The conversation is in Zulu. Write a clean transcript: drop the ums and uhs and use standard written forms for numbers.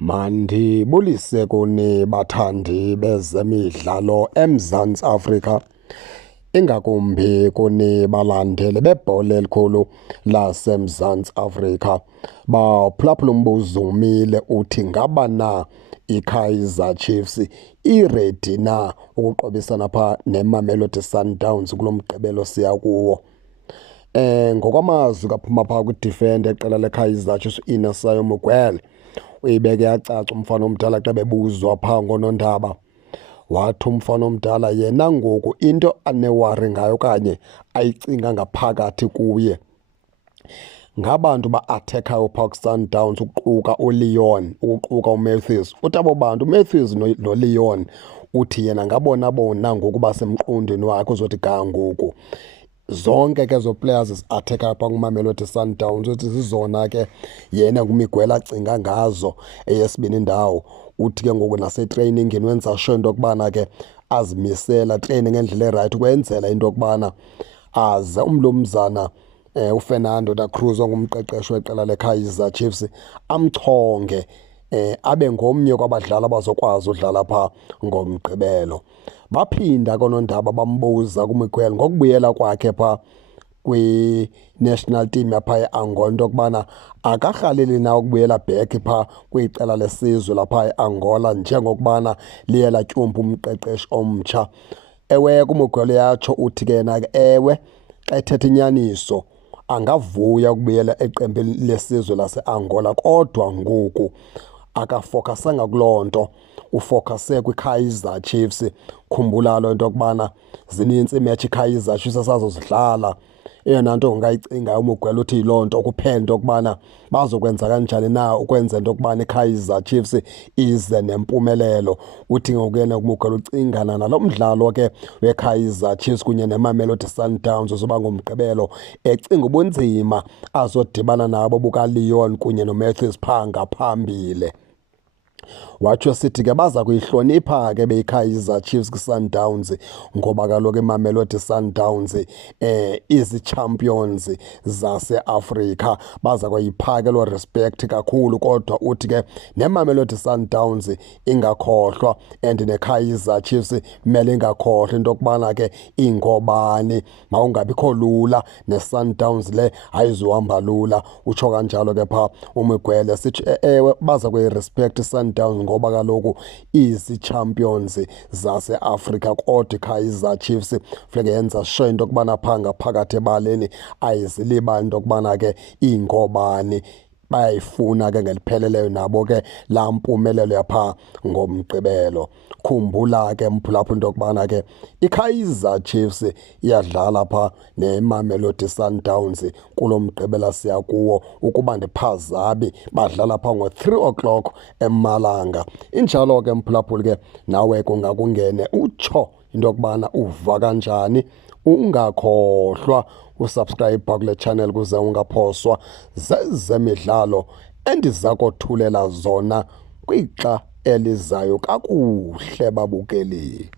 Mandibulise kuni bathandi bezemidlalo eMzantsi Afrika, ingakumbi kuni balandeli bebhola elikhulu laseMzantsi Afrika. Baphulaphula umbuzo umile uthi ngaba na iKaizer Chiefs iredi na ukuqobisana pha neMamelodi Sundowns kulo mgqibelo siya kuwo? Ngokwamazwi kaphuma phaa kwidifenda eqela leKaizer Chiefs Inasayo Mugwele, uyibeke yacaca umfana omdala xa bebuzwa phaa ngoonondaba. Wathi umfana omdala yena ngoku into anewari ngayo okanye ayicinga ngaphakathi kuye ngabantu ba-athekhayo phaa kuSundowns, ukuquka uLeon, ukuquka uMatthews. Uthi abo bantu uMatthews noLeon uthi yena ngabona bona ngoku basemqondweni wakhe uzothi ga ngoku zonke ke zo players zi-athekhayo phaa kuMamelodi Sundowns uthi zizona ke yena nguMiguel acinga ngazo eyesibini indawo. Uthi ke ngoku nasetreyiningini wenza sure into yokubana ke azimisela training ngendlela erayithi ukwenzela into yokubana aze umlumzana uFernando da Cruz ongumqeqeshi weqela leKaizer Chiefs amchonge abe ngomnye kwabadlali abazokwazi udlala phaa ngomgqibelo. Baphinda konondaba bambuza kuMiguel ngokubuyela kwakhe phaa kwi-national team yapha eAngola into yokubana akarhaleli na ukubuyela back phaa kwicala lesizwe lapha eAngola njengokubana liye latyumpa umqeqeshi omtsha. Ewe kuMiguel yatsho uthi ke yena ke ewe xa ethetha inyaniso angavuya ukubuyela eqembini lesizwe laseAngola, kodwa ngoku akafokasanga kuloo nto, ufokase kwiKaizer Chiefs. Khumbula lo into yokubana zinintsi imetshi iKaizer Chiefs asazozidlala. Eyona nto ungayicinga uMiguel uthi yiloo nto kuphela into yokubana bazokwenza kanjani na ukwenza into yokubana iKaizer Chiefs ize nempumelelo. Uthi ngoku yena uMiguel ucingana nalo mdlalo ke weKaizer Chiefs kunye neMamelodi Sundowns uzoba ngumgqibelo, ecinga ubunzima azodibana nabo bukaLeon kunye noMatthews phaa ngaphambili. Watsho sithi ke baza kuyihlonipha ke beyiKaizer Chiefs kwiSundowns ngoba kaloku iMamelodi Sundowns izi-champions zaseAfrika, baza kuyipha ke loo respect kakhulu. Kodwa uthi ke neMamelodi Sundowns ingakhohlwa and neKaizer Chiefs mele ingakhohlwa into yokubana ke ingobani, mawungabikho lula neSundowns le ayizuhamba lula. Utsho kanjalo ke phaa uMiguel sithi ewe baza kuyirespect iSundowns ngoba kaloku izi-champions zaseAfrika, kodwa iKaizer Chiefs funeka yenza sure into yokubana phaa ngaphakathi ebaleni ayizilibali into yokubana ke ingobani. Bayayifuna ke ngelipheleleyo nabo ke laa mpumelelo yaphaa ngomgqibelo. Khumbula ke mphulaphula into yokubana ke iKaizer Chiefs iyadlala phaa neMamelodi Sundowns kulo mgqibela siya kuwo. Ukuba ndiphazabi badlala phaa ngo-3 o'clock emalanga. Injalo ke mphulaphula ke nawe kungakungene utsho into yokubana uva kanjani. Ungakhohlwa usubscribe kule channel kuze ungaphoswa zezemidlalo endiza kothulela zona kwixa elizayo kakuhle babukeli.